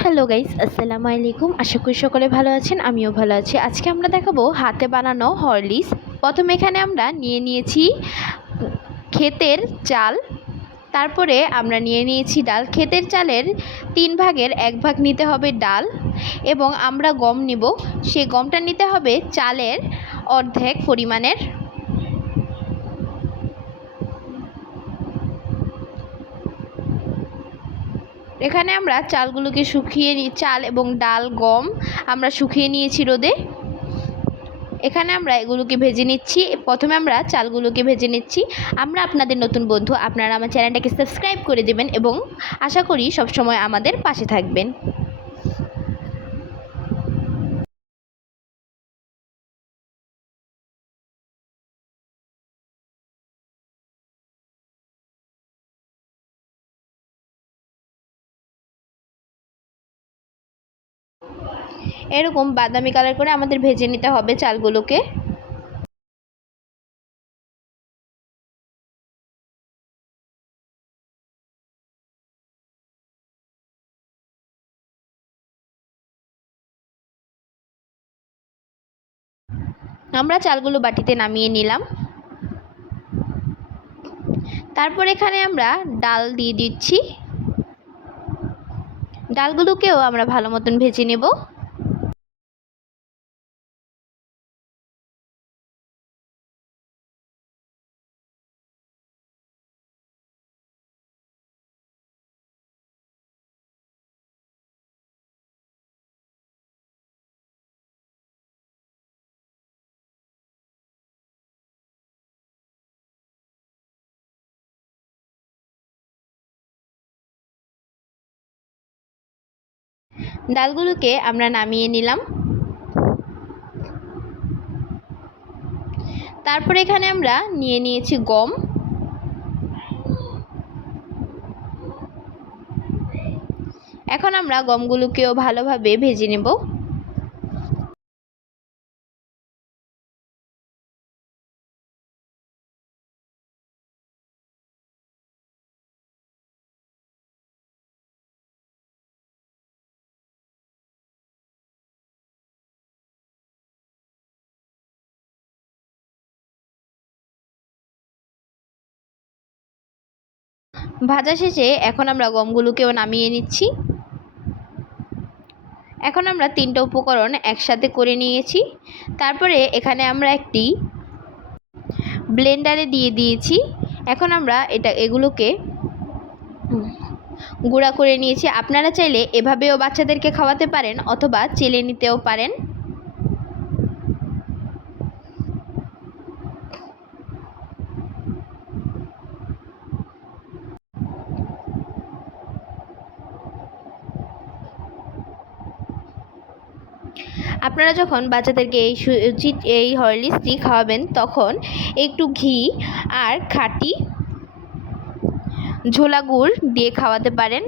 Hello guys আসসালামু আলাইকুম। আশা করি সকলে ভালো আছেন, আমিও ভালো আছি। আজকে আমরা দেখাবো হাতে বানানো হরলিক্স। প্রথমে এখানে আমরা নিয়ে নিয়েছি ক্ষেতের চাল। তারপরে আমরা নিয়ে নিয়েছি ডাল। ক্ষেতের চালের তিন ভাগের এক ভাগ নিতে হবে ডাল এবং আমরা গম নিব। সেই গমটা নিতে হবে চালের অর্ধেক পরিমাণের। এখানে আমরা চালগুলোকে শুকিয়ে নিই চাল এবং ডাল, গম আমরা শুকিয়ে নিয়েছি রোদে। এখানে আমরা এগুলোকে ভেজে নিচ্ছি। প্রথমে আমরা চালগুলোকে ভেজে নিচ্ছি। আমরা আপনাদের নতুন বন্ধু। আপনারা আমার চ্যানেলটাকে সাবস্ক্রাইব করে দেবেন এবং আশা করি সবসময় আমাদের পাশে থাকবেন। এরকম বাদামি কালার করে আমাদের ভেজে নিতে হবে চালগুলোকে। আমরা চালগুলো বাটিতে নামিয়ে নিলাম। তারপর এখানে আমরা ডাল দিয়ে দিচ্ছি। ডালগুলোকেও আমরা ভালো মতন ভেজে নেব। ডালগুলোকে আমরা নামিয়ে নিলাম। তারপর এখানে আমরা নিয়ে নিয়েছি গম। এখন আমরা গমগুলোকেও ভালোভাবে ভেজে নেব। ভাজা শেষে এখন আমরা গমগুলোকেও নামিয়ে নিচ্ছি। এখন আমরা তিনটা উপকরণ একসাথে করে নিয়েছি। তারপরে এখানে আমরা একটি ব্লেন্ডারে দিয়ে দিয়েছি। এখন আমরা এটা, এগুলোকে গুঁড়া করে নিয়েছি। আপনারা চাইলে এভাবেও বাচ্চাদেরকে খাওয়াতে পারেন অথবা চেলে নিতেও পারেন। আপনারা যখন বাচ্চাদেরকে এই এই হরলিক্সটি খাওয়াবেন, তখন একটু ঘি আর খাঁটি ঝোলা গুড় দিয়ে খাওয়াতে পারেন।